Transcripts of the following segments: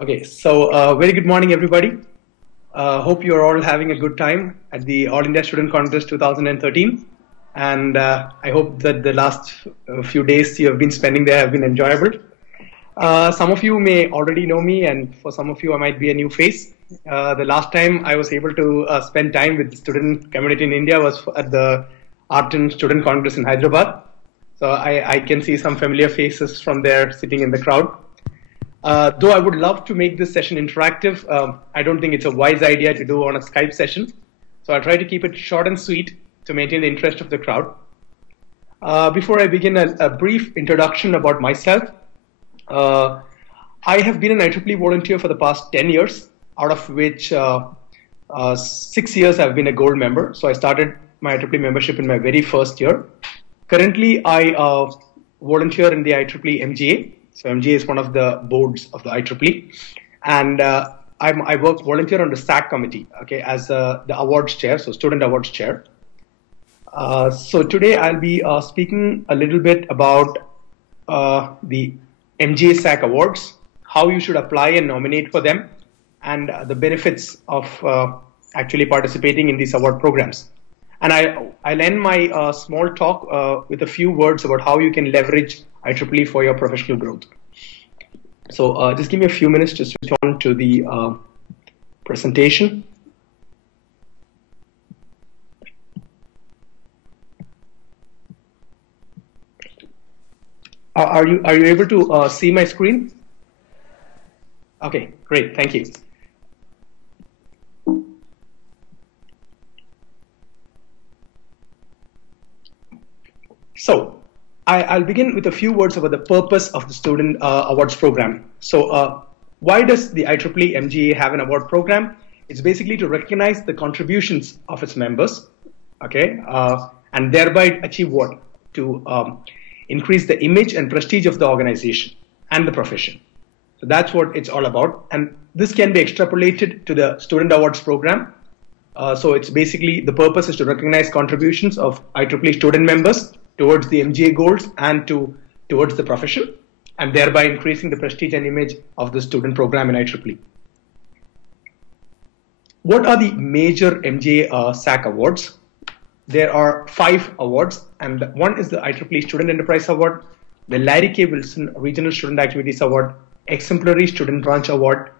Okay, so very good morning, everybody. Hope you're all having a good time at the All India Student Congress 2013. And I hope that the last few days you have been spending there have been enjoyable. Some of you may already know me, and for some of you, I might be a new face. The last time I was able to spend time with the student community in India was at the Art and Student Congress in Hyderabad. So I can see some familiar faces from there sitting in the crowd. Though I would love to make this session interactive, I don't think it's a wise idea to do on a Skype session. So I'll try to keep it short and sweet to maintain the interest of the crowd. Before I begin, a brief introduction about myself. I have been an IEEE volunteer for the past 10 years, out of which 6 years I've been a gold member. So I started my IEEE membership in my very first year. Currently, I volunteer in the IEEE MGA. So MGA is one of the boards of the IEEE, and I volunteer on the SAC committee, okay, as the awards chair, so student awards chair. So today I'll be speaking a little bit about the MGA SAC awards, how you should apply and nominate for them, and the benefits of actually participating in these award programs. And I'll end my small talk with a few words about how you can leverage IEEE for your professional growth. So just give me a few minutes to switch on to the presentation. Are you able to see my screen? Okay, great, thank you. So I'll begin with a few words about the purpose of the Student Awards Program. So why does the IEEE MGA have an award program? It's basically to recognize the contributions of its members, okay, and thereby achieve what? To increase the image and prestige of the organization and the profession. So that's what it's all about. And this can be extrapolated to the Student Awards Program. So it's basically, the purpose is to recognize contributions of IEEE student members towards the MGA goals and towards the profession, and thereby increasing the prestige and image of the student program in IEEE. What are the major MGA SAC awards? There are 5 awards, and one is the IEEE Student Enterprise Award, the Larry K. Wilson Regional Student Activities Award, Exemplary Student Branch Award,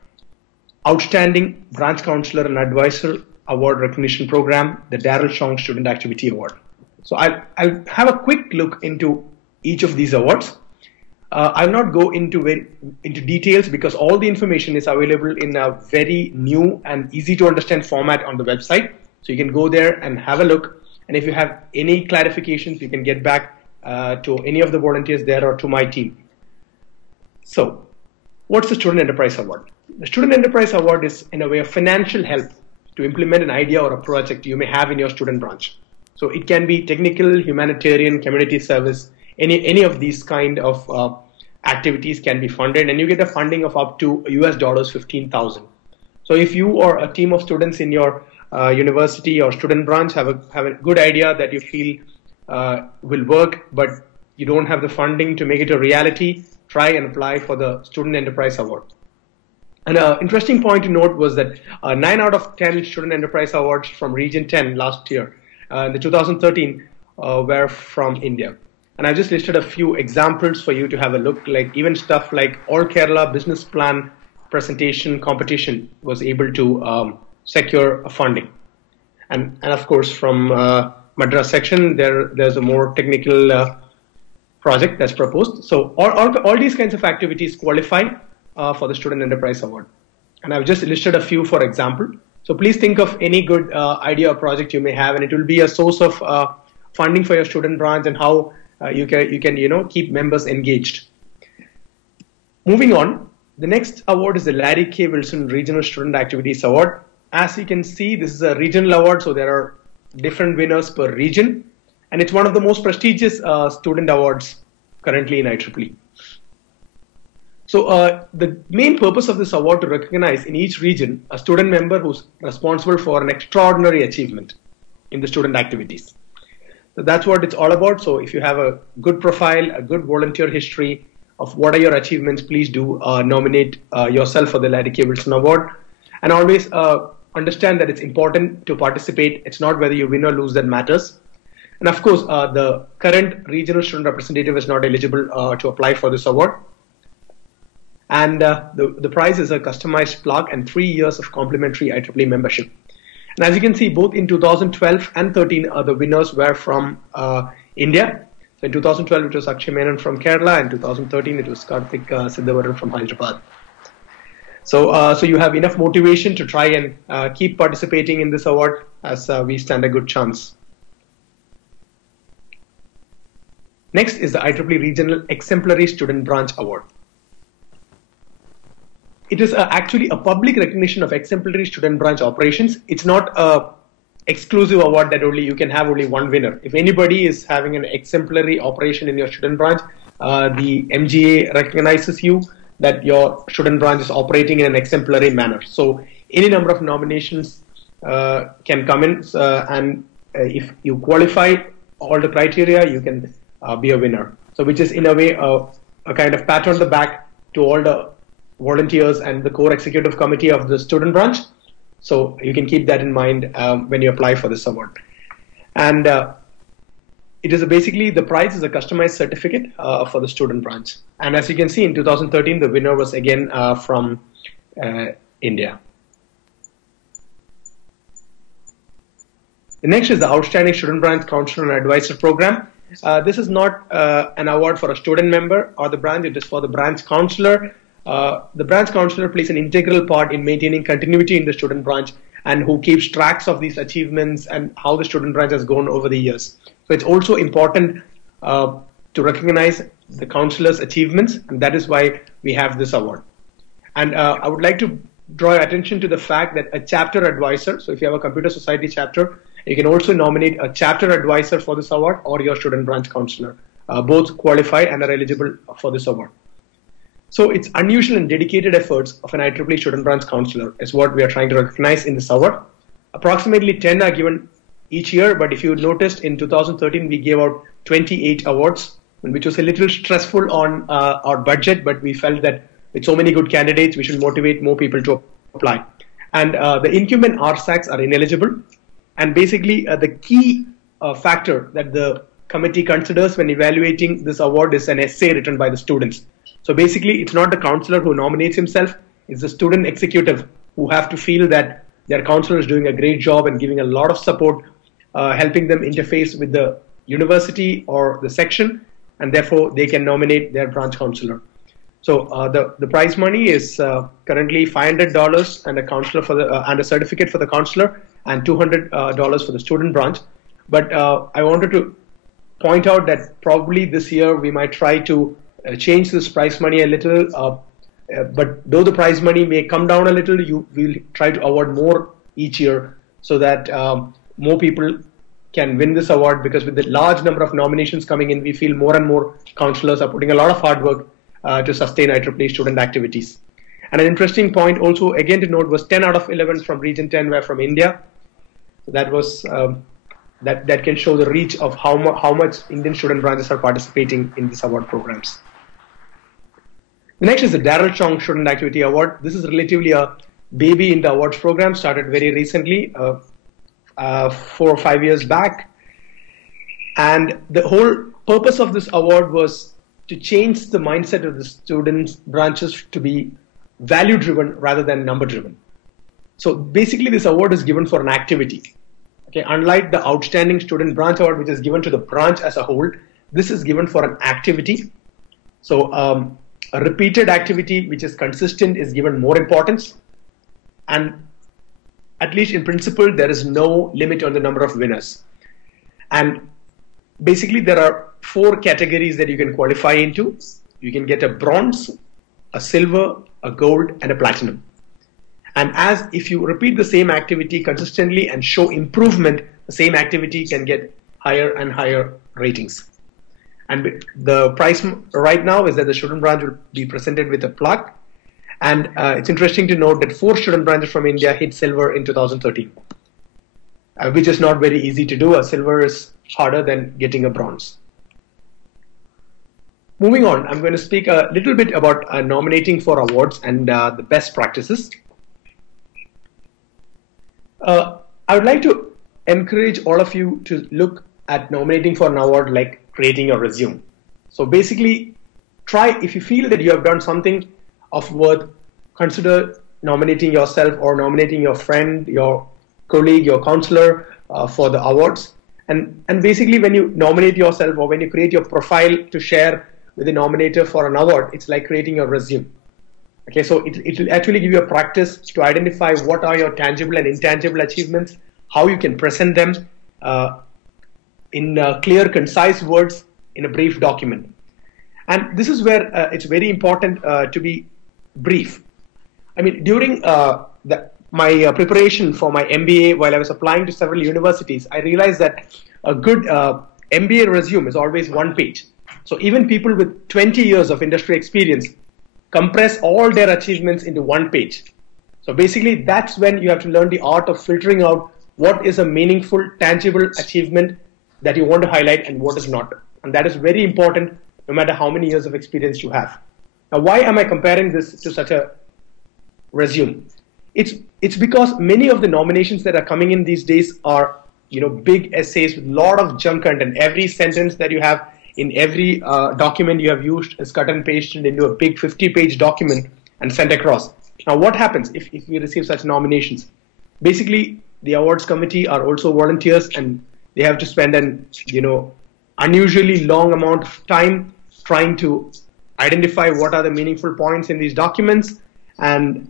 Outstanding Branch Counselor and Advisor Award Recognition Program, the Darrell Chong Student Activity Award. So I'll have a quick look into each of these awards. I'll not go into details because all the information is available in a very new and easy to understand format on the website. So you can go there and have a look. And if you have any clarifications, you can get back to any of the volunteers there or to my team. So what's the Student Enterprise Award? The Student Enterprise Award is in a way a financial help to implement an idea or a project you may have in your student branch. So it can be technical, humanitarian, community service, any of these kind of activities can be funded, and you get a funding of up to US $15,000. So if you or a team of students in your university or student branch have a good idea that you feel will work, but you don't have the funding to make it a reality, try and apply for the Student Enterprise Award. And an interesting point to note was that 9 out of 10 Student Enterprise Awards from Region 10 last year, in the 2013, were from India. And I just listed a few examples for you to have a look, like even stuff like All Kerala Business Plan Presentation Competition was able to secure a funding. And of course, from Madras section, there's a more technical project that's proposed. So all these kinds of activities qualify for the Student Enterprise Award. And I've just listed a few for example. So please think of any good idea or project you may have, and it will be a source of funding for your student branch and how you can keep members engaged. Moving on, the next award is the Larry K. Wilson Regional Student Activities Award. As you can see, this is a regional award, so there are different winners per region, and it's one of the most prestigious student awards currently in IEEE. So the main purpose of this award to recognize in each region a student member who's responsible for an extraordinary achievement in the student activities. So that's what it's all about. So if you have a good profile, a good volunteer history, of what are your achievements, please do nominate yourself for the Larry K. Wilson Award. And always understand that it's important to participate. It's not whether you win or lose that matters. And of course, the current regional student representative is not eligible to apply for this award. And the prize is a customized plaque and 3 years of complimentary IEEE membership. And as you can see, both in 2012 and 13, the winners were from India. So in 2012, it was Akshay Menon from Kerala, and 2013, it was Karthik Siddhavaran from Hyderabad. So you have enough motivation to try and keep participating in this award, as we stand a good chance. Next is the IEEE Regional Exemplary Student Branch Award. It is actually a public recognition of exemplary student branch operations. It's not a exclusive award that only you can have only one winner. If anybody is having an exemplary operation in your student branch, the MGA recognizes you that your student branch is operating in an exemplary manner. So any number of nominations can come in, and if you qualify all the criteria, you can be a winner. So which is in a way a kind of pat on the back to all the volunteers and the core executive committee of the student branch. So you can keep that in mind when you apply for this award. And it is basically, the prize is a customized certificate for the student branch. And as you can see, in 2013, the winner was again from India. The next is the Outstanding Student Branch Counselor and Advisor Program. This is not an award for a student member or the branch, it is for the branch counselor. The branch counselor plays an integral part in maintaining continuity in the student branch, and who keeps tracks of these achievements and how the student branch has gone over the years. So it's also important to recognize the counselor's achievements, and that is why we have this award. And I would like to draw your attention to the fact that a chapter advisor, so if you have a computer society chapter, you can also nominate a chapter advisor for this award or your student branch counselor. Both qualify and are eligible for this award. So it's unusual and dedicated efforts of an IEEE student branch counselor is what we are trying to recognize in this award. Approximately 10 are given each year, but if you noticed, in 2013 we gave out 28 awards, which was a little stressful on our budget, but we felt that with so many good candidates, we should motivate more people to apply. And the incumbent RSACs are ineligible. And basically, the key factor that the committee considers when evaluating this award is an essay written by the students. So basically, it's not the counselor who nominates himself, it's the student executive who have to feel that their counselor is doing a great job and giving a lot of support, helping them interface with the university or the section, and therefore they can nominate their branch counselor. So the prize money is currently $500 and a counselor for the and a certificate for the counselor, and $200 for the student branch. But I wanted to point out that probably this year we might try to change this prize money a little. But though the prize money may come down a little, we'll try to award more each year so that more people can win this award, because with the large number of nominations coming in, we feel more and more counselors are putting a lot of hard work to sustain IEEE student activities. And an interesting point also again to note was 10 out of 11 from Region 10 were from India. So that was that can show the reach of how much Indian student branches are participating in these award programs. The next is the Darrell Chong Student Activity Award. This is relatively a baby in the awards program, started very recently, 4 or 5 years back. And the whole purpose of this award was to change the mindset of the students' branches to be value-driven rather than number-driven. So basically, this award is given for an activity. Okay, unlike the Outstanding Student Branch Award, which is given to the branch as a whole, this is given for an activity. So a repeated activity which is consistent is given more importance. And at least in principle, there is no limit on the number of winners. And basically, there are 4 categories that you can qualify into. You can get a bronze, a silver, a gold, and a platinum. And as if you repeat the same activity consistently and show improvement, the same activity can get higher and higher ratings. And the prize right now is that the student branch will be presented with a plaque. And it's interesting to note that 4 student branches from India hit silver in 2013, which is not very easy to do. A silver is harder than getting a bronze. Moving on, I'm going to speak a little bit about nominating for awards and the best practices. I would like to encourage all of you to look at nominating for an award like creating a resume. So basically, try, if you feel that you have done something of worth, consider nominating yourself or nominating your friend, your colleague, your counselor for the awards. And basically, when you nominate yourself or when you create your profile to share with the nominator for an award, it's like creating a resume. Okay, so it will actually give you a practice to identify what are your tangible and intangible achievements, how you can present them in clear, concise words in a brief document. And this is where it's very important to be brief. I mean, during my preparation for my MBA, while I was applying to several universities, I realized that a good MBA resume is always one page. So even people with 20 years of industry experience compress all their achievements into one page. So basically, that's when you have to learn the art of filtering out what is a meaningful, tangible achievement that you want to highlight and what is not. And that is very important no matter how many years of experience you have. Now, why am I comparing this to such a resume? It's because many of the nominations that are coming in these days are, big essays with a lot of junk content. Every sentence that you have in every document you have used is cut and pasted into a big 50-page document and sent across. Now, what happens if you receive such nominations? Basically, the awards committee are also volunteers, and they have to spend an unusually long amount of time trying to identify what are the meaningful points in these documents, and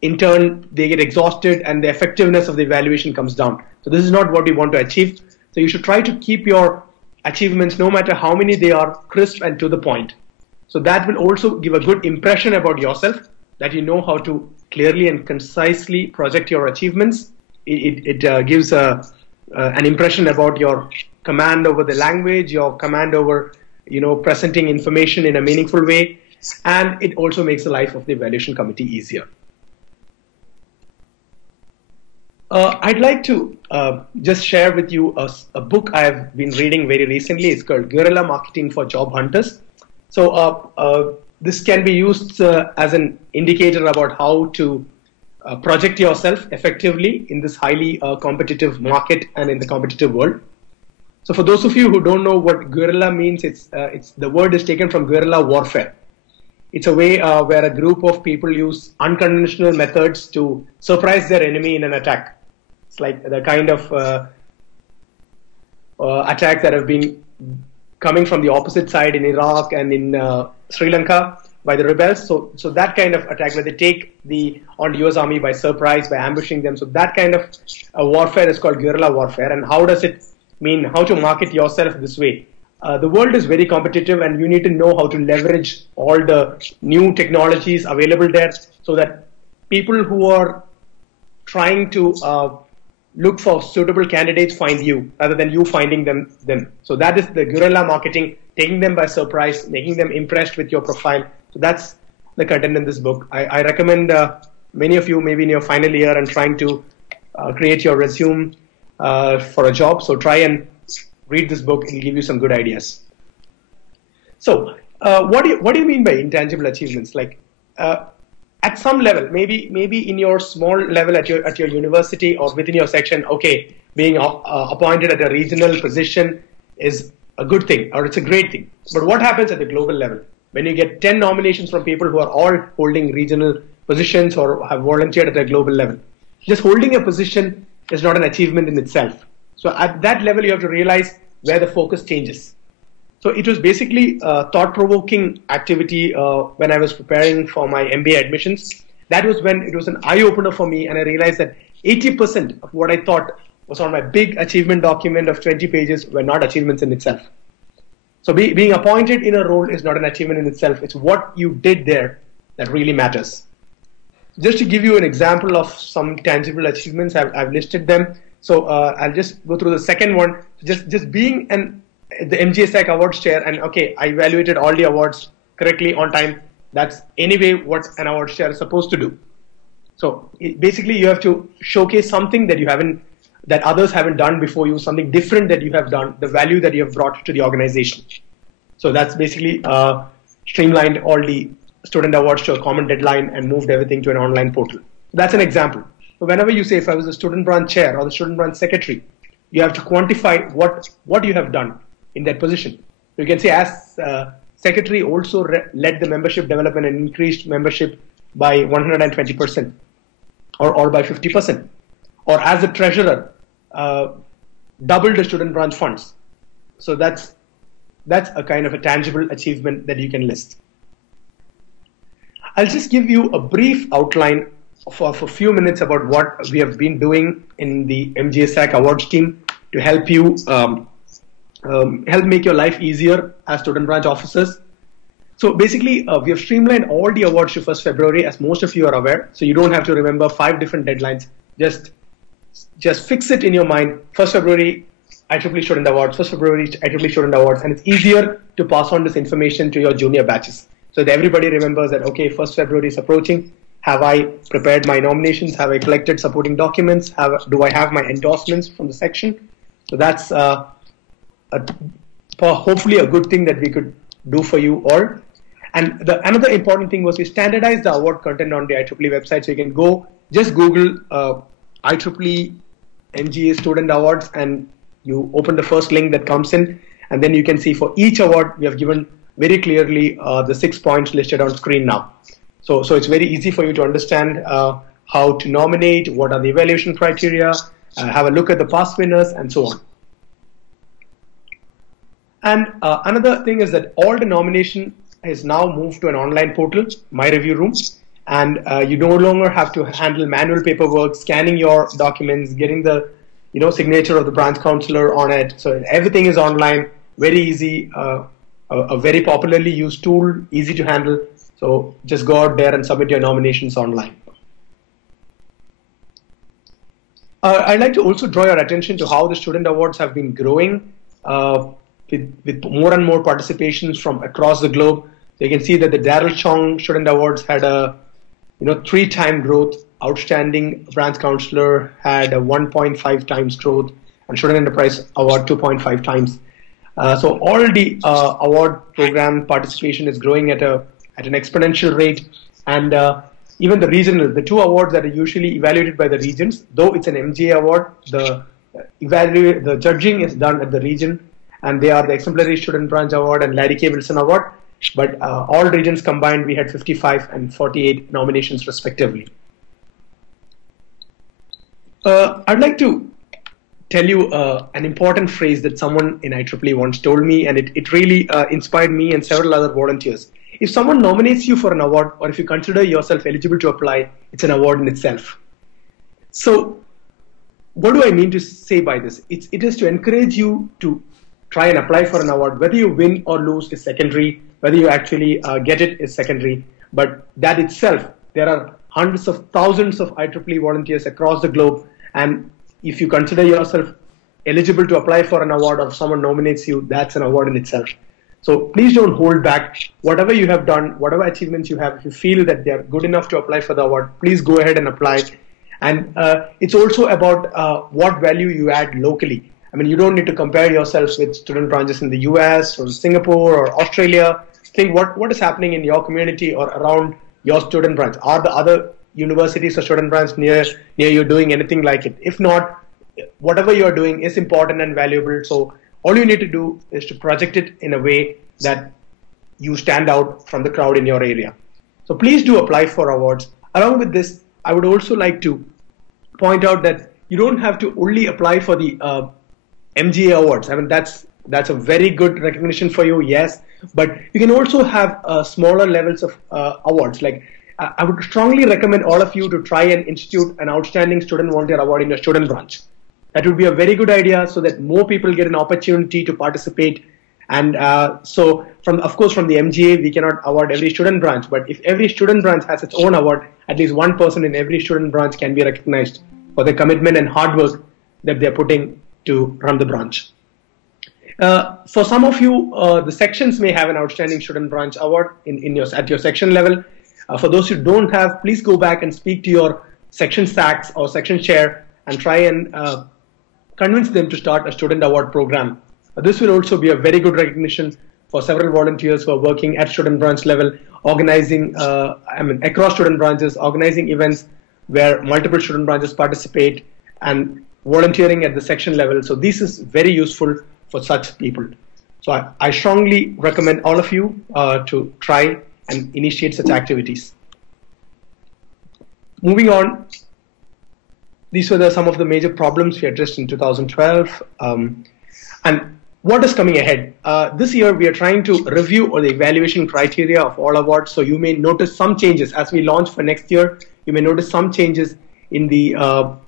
in turn, they get exhausted and the effectiveness of the evaluation comes down. So this is not what we want to achieve. So you should try to keep your achievements, no matter how many they are, crisp and to the point. So that will also give a good impression about yourself, that you know how to clearly and concisely project your achievements. It gives an impression about your command over the language, your command over presenting information in a meaningful way, and it also makes the life of the evaluation committee easier. I'd like to just share with you a book I've been reading very recently. It's called Guerilla Marketing for Job Hunters. So this can be used as an indicator about how to project yourself effectively in this highly competitive market and in the competitive world. So for those of you who don't know what guerrilla means, the word is taken from guerrilla warfare. It's a way where a group of people use unconventional methods to surprise their enemy in an attack. It's like the kind of attacks that have been coming from the opposite side in Iraq and in Sri Lanka by the rebels. So that kind of attack where they take on the US Army by surprise, by ambushing them. So that kind of warfare is called guerrilla warfare. And how does it mean, how to market yourself this way? The world is very competitive, and you need to know how to leverage all the new technologies available there so that people who are trying to look for suitable candidates find you rather than you finding them. So that is the guerrilla marketing, taking them by surprise, making them impressed with your profile. So that's the content in this book. I recommend many of you maybe in your final year and trying to create your resume for a job. So try and read this book. It'll give you some good ideas. So what do you mean by intangible achievements? Like at some level, maybe in your small level at your university or within your section, okay, being appointed at a regional position is a good thing, or it's a great thing. But what happens at the global level? When you get 10 nominations from people who are all holding regional positions or have volunteered at a global level, just holding a position is not an achievement in itself. So at that level, you have to realize where the focus changes. So it was basically a thought-provoking activity when I was preparing for my MBA admissions. That was when it was an eye-opener for me, and I realized that 80% of what I thought was on my big achievement document of 20 pages were not achievements in itself. So being appointed in a role is not an achievement in itself. It's what you did there that really matters. Just to give you an example of some tangible achievements, I've listed them. So I'll just go through the second one. Just being the MGSAC awards chair, and okay, I evaluated all the awards correctly on time. That's anyway what an awards chair is supposed to do. So basically, you have to showcase something that others haven't done before you, something different that you have done, the value that you have brought to the organization. So that's basically streamlined all the student awards to a common deadline and moved everything to an online portal. That's an example. So whenever you say, if I was the student branch chair or the student branch secretary, you have to quantify what you have done in that position. You can say, as secretary also led the membership development and increased membership by 120% or by 50%. Or as a treasurer, doubled the student branch funds. So that's a kind of a tangible achievement that you can list. I'll just give you a brief outline for a few minutes about what we have been doing in the MGA SAC awards team to help you help make your life easier as student branch officers. So basically, we have streamlined all the awards to 1st February, as most of you are aware. So you don't have to remember 5 different deadlines. Just fix it in your mind. 1st February, IEEE Student Awards, 1st February, IEEE Student Awards, and it's easier to pass on this information to your junior batches. So that everybody remembers that, okay, 1st February is approaching. Have I prepared my nominations? Have I collected supporting documents? Do I have my endorsements from the section? So that's hopefully a good thing that we could do for you all. And another important thing was we standardized the award content on the IEEE website. So you can just Google IEEE MGA Student Awards, and you open the first link that comes in, and then you can see for each award we have given very clearly the 6 points listed on screen now. So it's very easy for you to understand how to nominate, what are the evaluation criteria, have a look at the past winners, and so on. And another thing is that all the nomination is now moved to an online portal, My Review Room, and you no longer have to handle manual paperwork, scanning your documents, getting the signature of the branch counselor on it. So everything is online, very easy, a very popularly used tool, easy to handle. So just go out there and submit your nominations online. I'd like to also draw your attention to how the student awards have been growing with more and more participations from across the globe. So you can see that the Daryl Chong Student Awards had a 3-time growth. Outstanding branch counselor had a 1.5 times growth, and Student Enterprise Award 2.5 times. So all the award program participation is growing at an exponential rate, and even the 2 awards that are usually evaluated by the regions, though it's an MGA award, the judging is done at the region, and they are the Exemplary Student Branch Award and Larry K. Wilson Award. But all regions combined, we had 55 and 48 nominations respectively. I'd like to tell you an important phrase that someone in IEEE once told me, and it really inspired me and several other volunteers. If someone nominates you for an award, or if you consider yourself eligible to apply, it's an award in itself. So what do I mean to say by this? It is to encourage you to try and apply for an award. Whether you win or lose is secondary. Whether you actually get it is secondary. But that itself, there are hundreds of thousands of IEEE volunteers across the globe. And if you consider yourself eligible to apply for an award, or if someone nominates you, that's an award in itself. So please don't hold back. Whatever you have done, whatever achievements you have, if you feel that they are good enough to apply for the award, please go ahead and apply. And it's also about what value you add locally. I mean, you don't need to compare yourself with student branches in the US or Singapore or Australia. Think what is happening in your community or around your student branch. Are the other universities or student branch near you doing anything like it? If not, whatever you're doing is important and valuable. So all you need to do is to project it in a way that you stand out from the crowd in your area. So please do apply for awards. Along with this, I would also like to point out that you don't have to only apply for the MGA awards. I mean, that's a very good recognition for you, yes, but you can also have smaller levels of awards. Like I would strongly recommend all of you to try and institute an Outstanding Student Volunteer Award in your student branch. That would be a very good idea, so that more people get an opportunity to participate. And so, of course, from the MGA, we cannot award every student branch, but if every student branch has its own award, at least one person in every student branch can be recognized for the commitment and hard work that they're putting to run the branch. For some of you, the sections may have an Outstanding Student Branch Award at your section level. For those who don't have, please go back and speak to your section SACs or section chair and try and convince them to start a student award program. This will also be a very good recognition for several volunteers who are working at student branch level, organizing, across student branches, organizing events where multiple student branches participate, and volunteering at the section level. So this is very useful for such people. So I strongly recommend all of you to try and initiate such activities. Moving on, these were some of the major problems we addressed in 2012. And what is coming ahead? This year, we are trying to review the evaluation criteria of all awards. So you may notice some changes as we launch for next year. You may notice some changes in the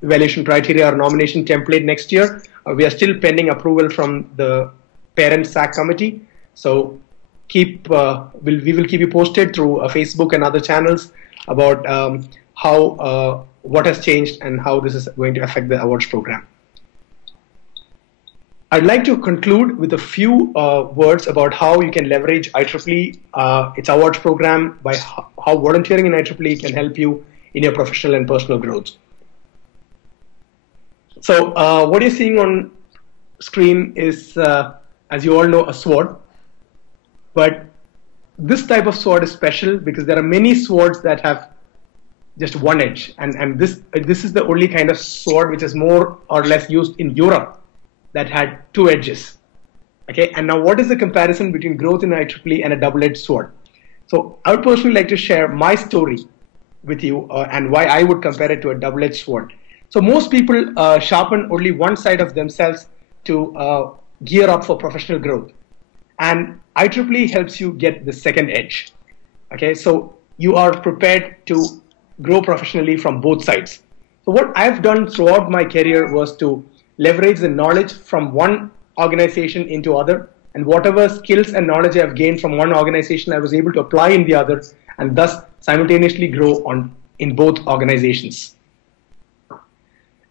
evaluation criteria or nomination template next year. We are still pending approval from the parent SAC committee. So we will keep you posted through Facebook and other channels about what has changed and how this is going to affect the awards program. I'd like to conclude with a few words about how you can leverage IEEE, its awards program, by how volunteering in IEEE can help you in your professional and personal growth. So what you're seeing on screen is, as you all know, a sword. But this type of sword is special because there are many swords that have just one edge. And this is the only kind of sword which is more or less used in Europe that had two edges. Okay, and now what is the comparison between growth in IEEE and a double-edged sword? So I would personally like to share my story with you and why I would compare it to a double-edged sword. So most people sharpen only one side of themselves to gear up for professional growth. And IEEE helps you get the second edge. Okay, so you are prepared to grow professionally from both sides. So what I've done throughout my career was to leverage the knowledge from one organization into other, and whatever skills and knowledge I've gained from one organization, I was able to apply in the other, and thus simultaneously grow in both organizations.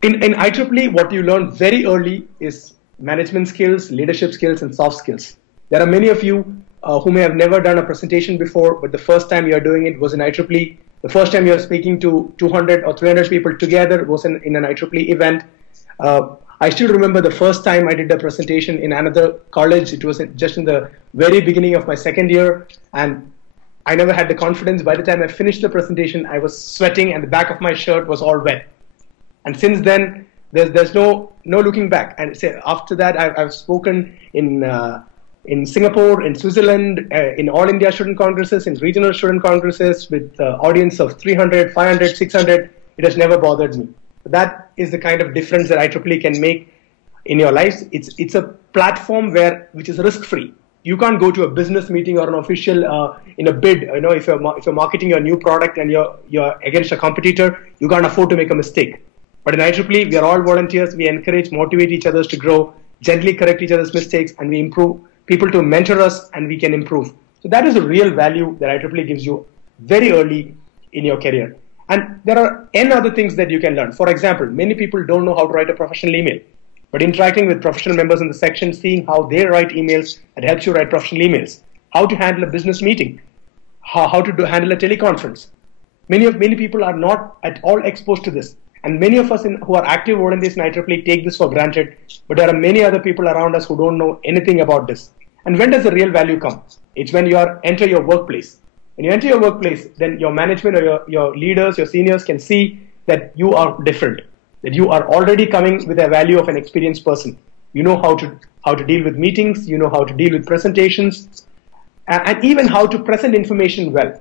In IEEE, what you learn very early is management skills, leadership skills, and soft skills. There are many of you who may have never done a presentation before, but the first time you're doing it was in IEEE. The first time you're speaking to 200 or 300 people together was in an IEEE event. I still remember the first time I did a presentation in another college. It was just in the very beginning of my second year, and I never had the confidence. By the time I finished the presentation, I was sweating and the back of my shirt was all wet. And since then, there's no looking back. And after that, I've spoken in Singapore, in Switzerland, in all India student congresses, in regional student congresses with audience of 300, 500, 600. It has never bothered me. That is the kind of difference that IEEE can make in your lives. It's a platform which is risk-free. You can't go to a business meeting or an official in a bid. You know, if you're marketing your new product and you're against a competitor, you can't afford to make a mistake. But in IEEE, we are all volunteers. We encourage, motivate each other to grow, gently correct each other's mistakes, and we improve people to mentor us, and we can improve. So that is a real value that IEEE gives you very early in your career. And there are N other things that you can learn. For example, many people don't know how to write a professional email. But interacting with professional members in the section, seeing how they write emails, it helps you write professional emails. How to handle a business meeting. How to handle a teleconference. Many people are not at all exposed to this. And many of us who are active volunteers in IEEE take this for granted. But there are many other people around us who don't know anything about this. And when does the real value come? It's when you enter your workplace. When you enter your workplace, then your management or your leaders, your seniors can see that you are different, that you are already coming with a value of an experienced person. You know how to deal with meetings, you know how to deal with presentations, and even how to present information well.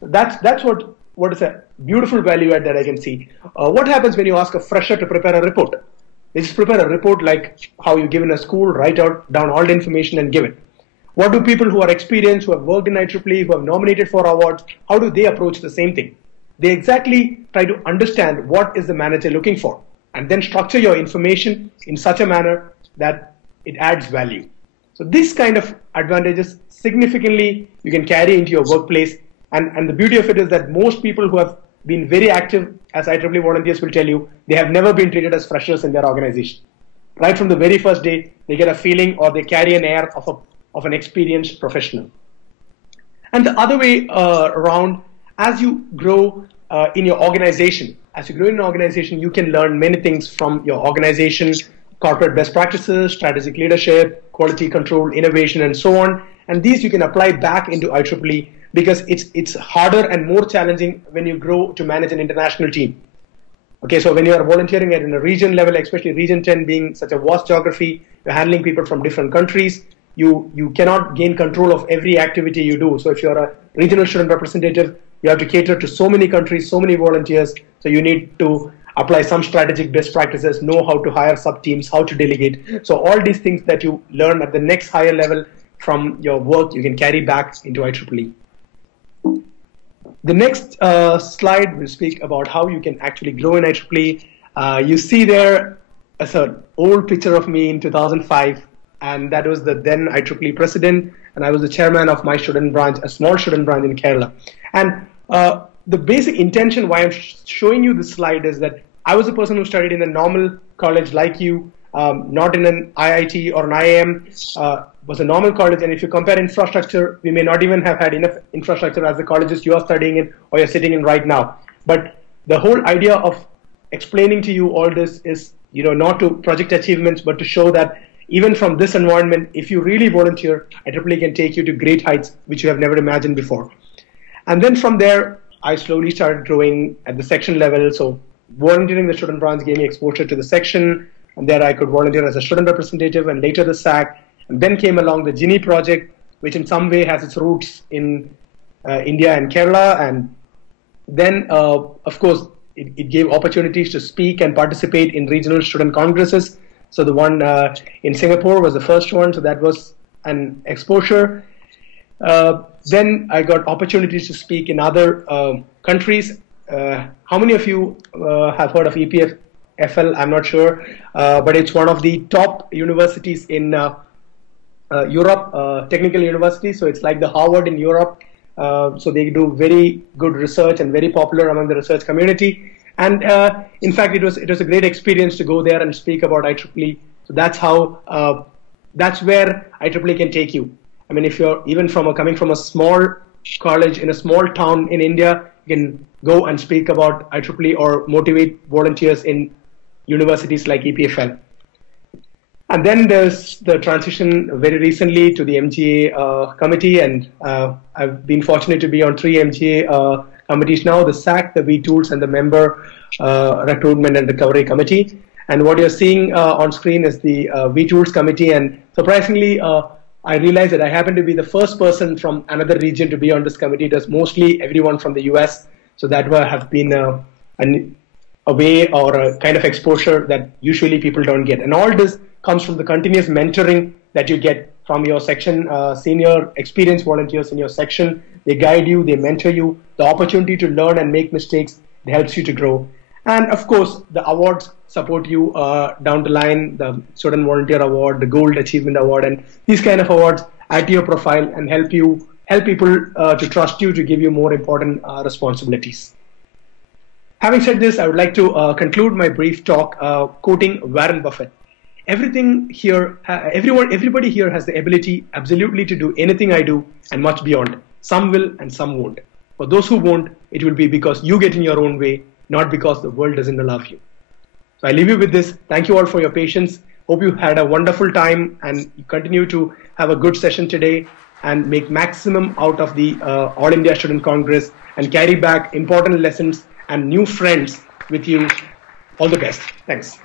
That's what is a beautiful value add that I can see. What happens when you ask a fresher to prepare a report? They just prepare a report like how you give in a school, write down all the information and give it. What do people who are experienced, who have worked in IEEE, who have nominated for awards, how do they approach the same thing? They exactly try to understand what is the manager looking for, and then structure your information in such a manner that it adds value. So this kind of advantages significantly you can carry into your workplace. And the beauty of it is that most people who have been very active as IEEE volunteers will tell you, they have never been treated as freshers in their organization. Right from the very first day, they get a feeling or they carry an air of an experienced professional. And the other way around, as you grow in your organization, you can learn many things from your organization: corporate best practices, strategic leadership, quality control, innovation, and so on. And these you can apply back into IEEE because it's harder and more challenging when you grow to manage an international team. Okay, so when you are volunteering at a region level, especially region 10 being such a vast geography, you're handling people from different countries, you cannot gain control of every activity you do. So if you're a regional student representative, you have to cater to so many countries, so many volunteers, so you need to apply some strategic best practices, know how to hire sub-teams, how to delegate. So all these things that you learn at the next higher level from your work, you can carry back into IEEE. The next slide will speak about how you can actually grow in IEEE. You see there an old picture of me in 2005, and that was the then IEEE president, and I was the chairman of my student branch, a small student branch in Kerala. And the basic intention why I'm showing you this slide is that I was a person who studied in a normal college like you, not in an IIT or an IIM, was a normal college. And if you compare infrastructure, we may not even have had enough infrastructure as the colleges you are studying in or you're sitting in right now. But the whole idea of explaining to you all this is, not to project achievements, but to show that even from this environment, if you really volunteer, IEEE can take you to great heights, which you have never imagined before. And then from there, I slowly started growing at the section level. So volunteering the student branch gave me exposure to the section, and there I could volunteer as a student representative and later the SAC. And then came along the Gini project, which in some way has its roots in India and Kerala. And then, of course, it gave opportunities to speak and participate in regional student congresses. So the one in Singapore was the first one, so that was an exposure. Then I got opportunities to speak in other countries. How many of you have heard of EPFL? I'm not sure, but it's one of the top universities in Europe, technical university. So it's like the Harvard in Europe. So they do very good research and very popular among the research community. And in fact, it was a great experience to go there and speak about IEEE. So that's how that's where IEEE can take you. I mean, if you're even coming from a small college in a small town in India, you can go and speak about IEEE or motivate volunteers in universities like EPFL. And then there's the transition very recently to the MGA committee, and I've been fortunate to be on 3 MGA committees now, the SAC, the V-Tools, and the Member Recruitment and Recovery Committee. And what you're seeing on screen is the V-Tools committee, and surprisingly, I realized that I happen to be the first person from another region to be on this committee. It was mostly everyone from the US, so that would have been a way or a kind of exposure that usually people don't get. And all this comes from the continuous mentoring that you get from your section, senior experienced volunteers in your section. They guide you, they mentor you, the opportunity to learn and make mistakes, it helps you to grow. And of course, the awards support you down the line, the Student Volunteer Award, the Gold Achievement Award, and these kind of awards add to your profile and help people to trust you, to give you more important responsibilities. Having said this, I would like to conclude my brief talk quoting Warren Buffett. Everybody here has the ability absolutely to do anything I do and much beyond. Some will and some won't. For those who won't, it will be because you get in your own way, not because the world doesn't allow you. So I leave you with this. Thank you all for your patience. Hope you had a wonderful time and you continue to have a good session today and make maximum out of the All India Student Congress and carry back important lessons and new friends with you. All the best. Thanks.